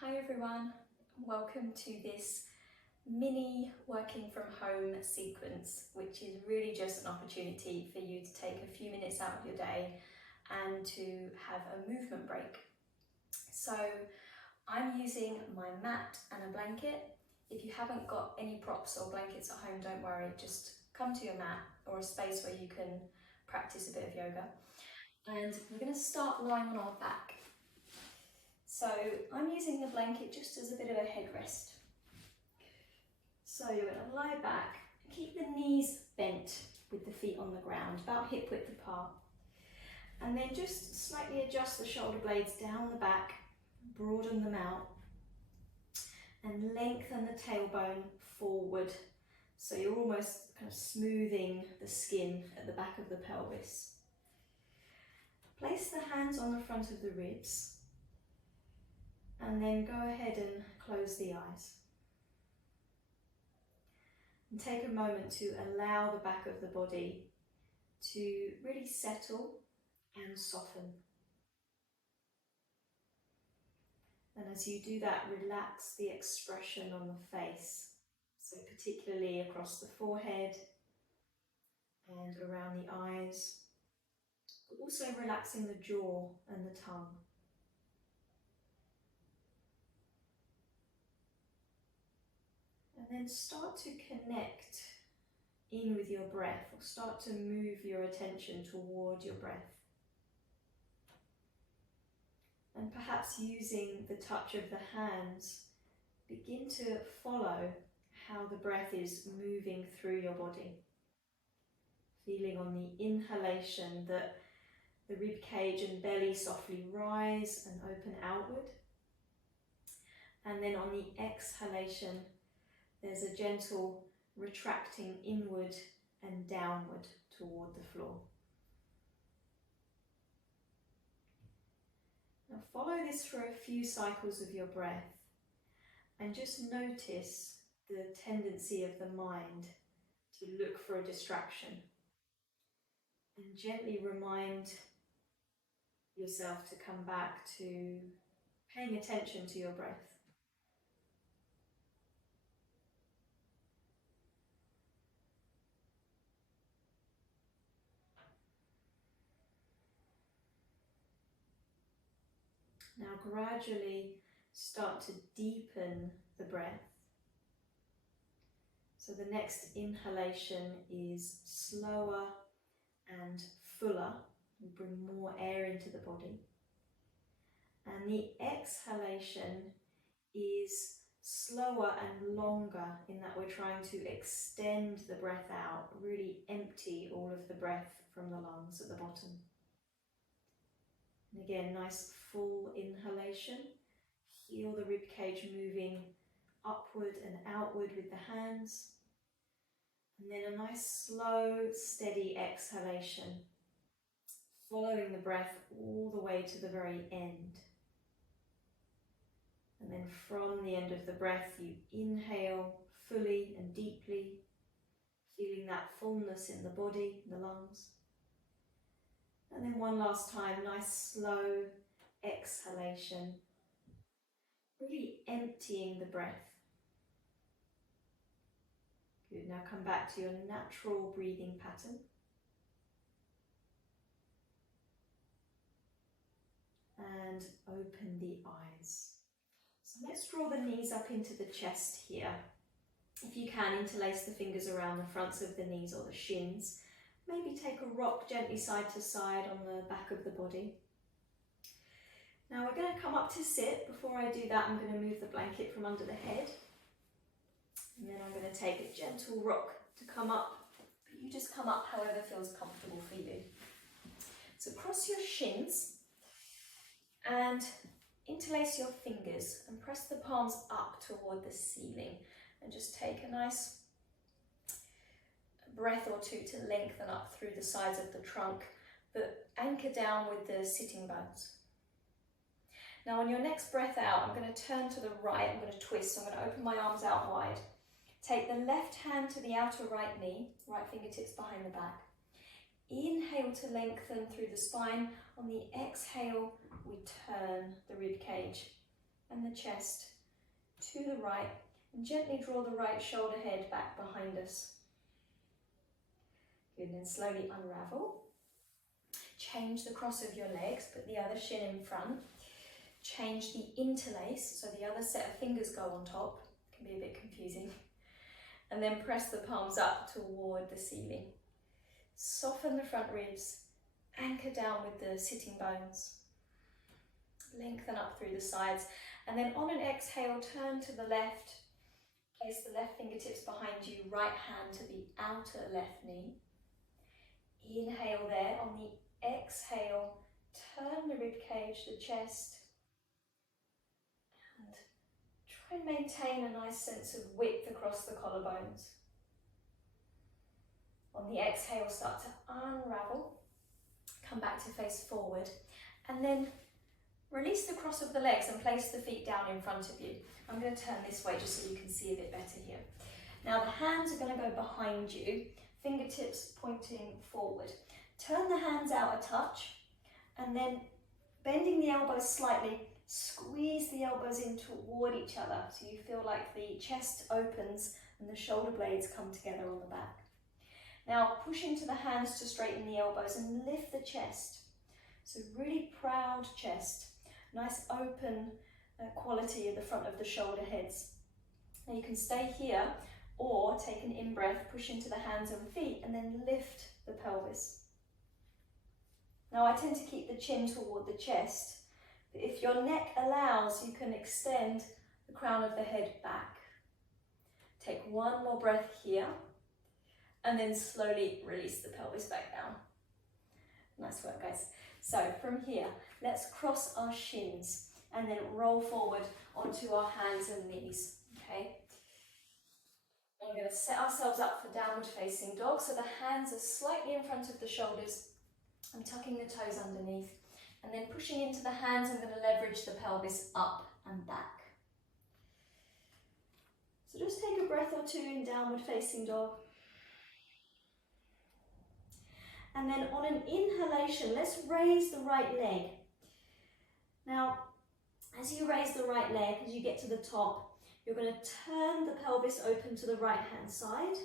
Hi everyone, welcome to this mini working from home sequence, which is really just an opportunity for you to take a few minutes out of your day and to have a movement break. So I'm using my mat and a blanket. If you haven't got any props or blankets at home, don't worry, just come to your mat or a space where you can practice a bit of yoga. And we're going to start lying on our back. So I'm using the blanket just as a bit of a headrest. So you're going to lie back, keep the knees bent with the feet on the ground, about hip width apart. And then just slightly adjust the shoulder blades down the back, broaden them out, and lengthen the tailbone forward. So you're almost kind of smoothing the skin at the back of the pelvis. Place the hands on the front of the ribs. And then go ahead and close the eyes. And take a moment to allow the back of the body to really settle and soften. And as you do that, relax the expression on the face. So particularly across the forehead and around the eyes, but also relaxing the jaw and the tongue. And then start to connect in with your breath, or start to move your attention toward your breath. And perhaps using the touch of the hands, begin to follow how the breath is moving through your body. Feeling on the inhalation that the rib cage and belly softly rise and open outward. And then on the exhalation, there's a gentle retracting inward and downward toward the floor. Now follow this for a few cycles of your breath and just notice the tendency of the mind to look for a distraction. And gently remind yourself to come back to paying attention to your breath. Now gradually start to deepen the breath. So the next inhalation is slower and fuller. We bring more air into the body. And the exhalation is slower and longer in that we're trying to extend the breath out, really empty all of the breath from the lungs at the bottom. And again, nice full inhalation. Feel the rib cage moving upward and outward with the hands. And then a nice slow, steady exhalation, following the breath all the way to the very end. And then from the end of the breath, you inhale fully and deeply, feeling that fullness in the body, the lungs. And then one last time, nice slow exhalation, really emptying the breath. Good, now come back to your natural breathing pattern. And open the eyes. So let's draw the knees up into the chest here. If you can, interlace the fingers around the fronts of the knees or the shins. Maybe take a rock gently side to side on the back of the body. Now we're going to come up to sit. Before I do that, I'm going to move the blanket from under the head. And then I'm going to take a gentle rock to come up. But you just come up however feels comfortable for you. So cross your shins and interlace your fingers and press the palms up toward the ceiling. And just take a nice breath or two to lengthen up through the sides of the trunk, but anchor down with the sitting bones. Now on your next breath out, I'm going to turn to the right, I'm going to twist, I'm going to open my arms out wide. Take the left hand to the outer right knee, right fingertips behind the back. Inhale to lengthen through the spine. On the exhale, we turn the rib cage and the chest to the right, and gently draw the right shoulder head back behind us. Good, then slowly unravel. Change the cross of your legs, put the other shin in front. Change the interlace, so the other set of fingers go on top. It can be a bit confusing. And then press the palms up toward the ceiling. Soften the front ribs, anchor down with the sitting bones. Lengthen up through the sides, and then on an exhale, turn to the left. Place the left fingertips behind you, right hand to the outer left knee. Inhale there. On the exhale, turn the rib cage, the chest, and try and maintain a nice sense of width across the collarbones. On the exhale, start to unravel. Come back to face forward, and then release the cross of the legs and place the feet down in front of you. I'm going to turn this way just so you can see a bit better here. Now the hands are going to go behind you, fingertips pointing forward. Turn the hands out a touch, and then bending the elbows slightly, squeeze the elbows in toward each other so you feel like the chest opens and the shoulder blades come together on the back. Now push into the hands to straighten the elbows and lift the chest. So really proud chest, nice open quality at the front of the shoulder heads. Now you can stay here or take an in-breath, push into the hands and feet, and then lift the pelvis. Now I tend to keep the chin toward the chest, but if your neck allows, you can extend the crown of the head back. Take one more breath here, and then slowly release the pelvis back down. Nice work, guys. So from here, let's cross our shins and then roll forward onto our hands and knees, okay? We're going to set ourselves up for downward facing dog, so the hands are slightly in front of the shoulders. I'm tucking the toes underneath, and then pushing into the hands, I'm going to leverage the pelvis up and back. So just take a breath or two in downward facing dog. And then on an inhalation, let's raise the right leg. Now, as you raise the right leg, as you get to the top, you're going to turn the pelvis open to the right hand side.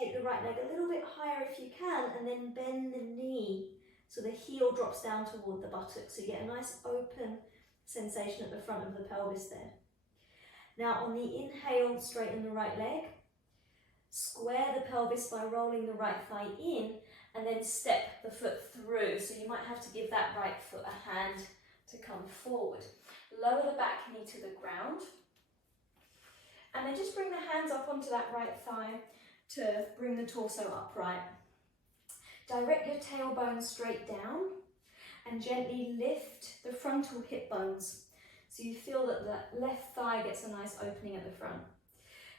Take the right leg a little bit higher if you can, and then bend the knee so the heel drops down toward the buttocks. So you get a nice open sensation at the front of the pelvis there. Now on the inhale, straighten the right leg. Square the pelvis by rolling the right thigh in, and then step the foot through. So you might have to give that right foot a hand to come forward. Lower the back knee to the ground. And then just bring the hands up onto that right thigh to bring the torso upright. Direct your tailbone straight down and gently lift the frontal hip bones so you feel that the left thigh gets a nice opening at the front.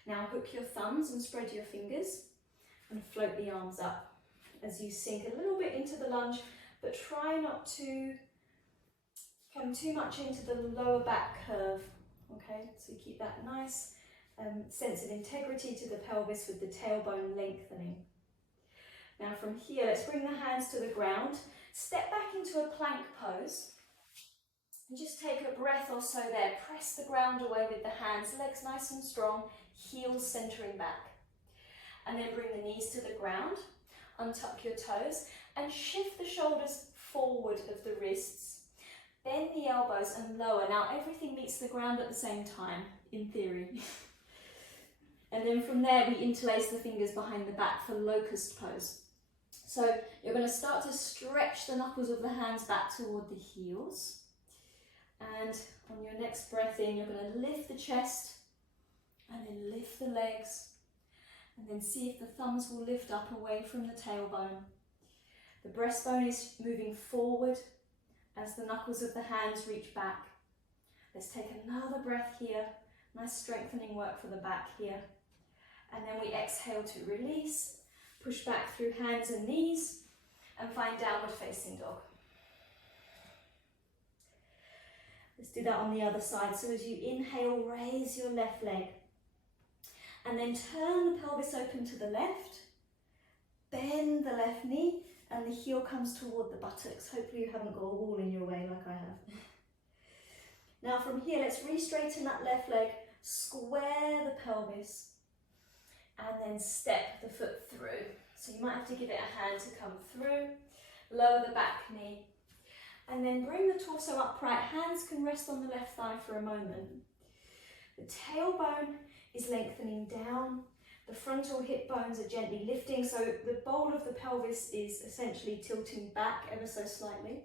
Now hook your thumbs and spread your fingers and float the arms up as you sink a little bit into the lunge, but try not to come too much into the lower back curve, okay? So keep that nice sense of integrity to the pelvis with the tailbone lengthening. Now from here, let's bring the hands to the ground, step back into a plank pose, and just take a breath or so there. Press the ground away with the hands, legs nice and strong, heels centering back. And then bring the knees to the ground, untuck your toes, and shift the shoulders forward of the wrists. Bend the elbows and lower. Now everything meets the ground at the same time, in theory. And then from there, we interlace the fingers behind the back for locust pose. So you're going to start to stretch the knuckles of the hands back toward the heels. And on your next breath in, you're going to lift the chest and then lift the legs. And then see if the thumbs will lift up away from the tailbone. The breastbone is moving forward as the knuckles of the hands reach back. Let's take another breath here. Nice strengthening work for the back here. And then we exhale to release, push back through hands and knees, and find downward facing dog. Let's do that on the other side. So as you inhale, raise your left leg. And then turn the pelvis open to the left. Bend the left knee, and the heel comes toward the buttocks. Hopefully you haven't got a wall in your way like I have. Now from here, let's re-straighten that left leg, square the pelvis, and then step the foot through. So you might have to give it a hand to come through, lower the back knee, and then bring the torso upright. Hands can rest on the left thigh for a moment. The tailbone is lengthening down. The frontal hip bones are gently lifting, so the bowl of the pelvis is essentially tilting back ever so slightly.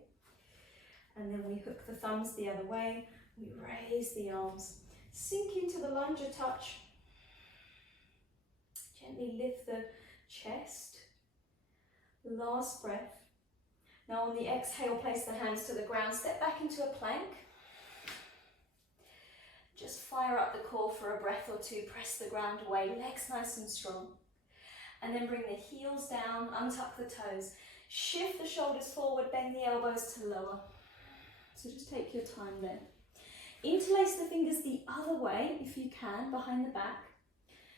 And then we hook the thumbs the other way. We raise the arms, sink into the lunge touch. Gently lift the chest. Last breath. Now on the exhale, place the hands to the ground, step back into a plank. Just fire up the core for a breath or two, press the ground away, legs nice and strong. And then bring the heels down, untuck the toes. Shift the shoulders forward, bend the elbows to lower. So just take your time there. Interlace the fingers the other way, if you can, behind the back.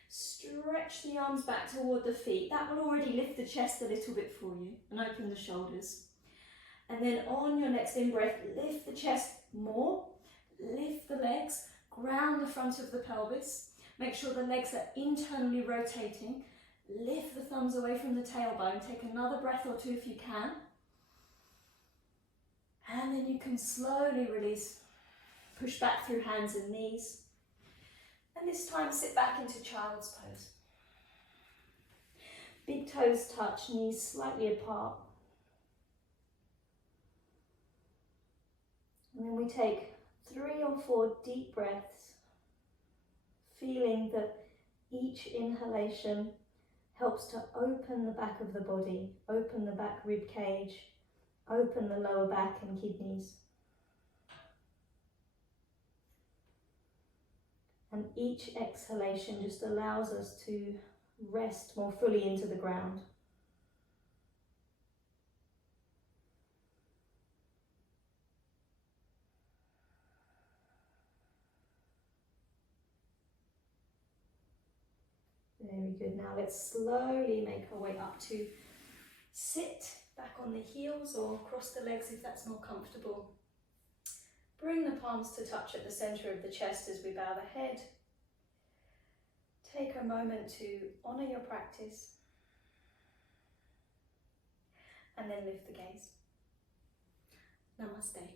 Stretch the arms back toward the feet. That will already lift the chest a little bit for you and open the shoulders. And then on your next in-breath, lift the chest more, lift the legs, ground the front of the pelvis. Make sure the legs are internally rotating. Lift the thumbs away from the tailbone. Take another breath or two if you can. And then you can slowly release. Push back through hands and knees. And this time sit back into child's pose. Big toes touch, knees slightly apart. And then we take 3 or 4 deep breaths, feeling that each inhalation helps to open the back of the body, open the back rib cage, open the lower back and kidneys. And each exhalation just allows us to rest more fully into the ground. Very good. Now let's slowly make our way up to sit, back on the heels or cross the legs if that's more comfortable. Bring the palms to touch at the center of the chest as we bow the head. Take a moment to honor your practice and then lift the gaze. Namaste.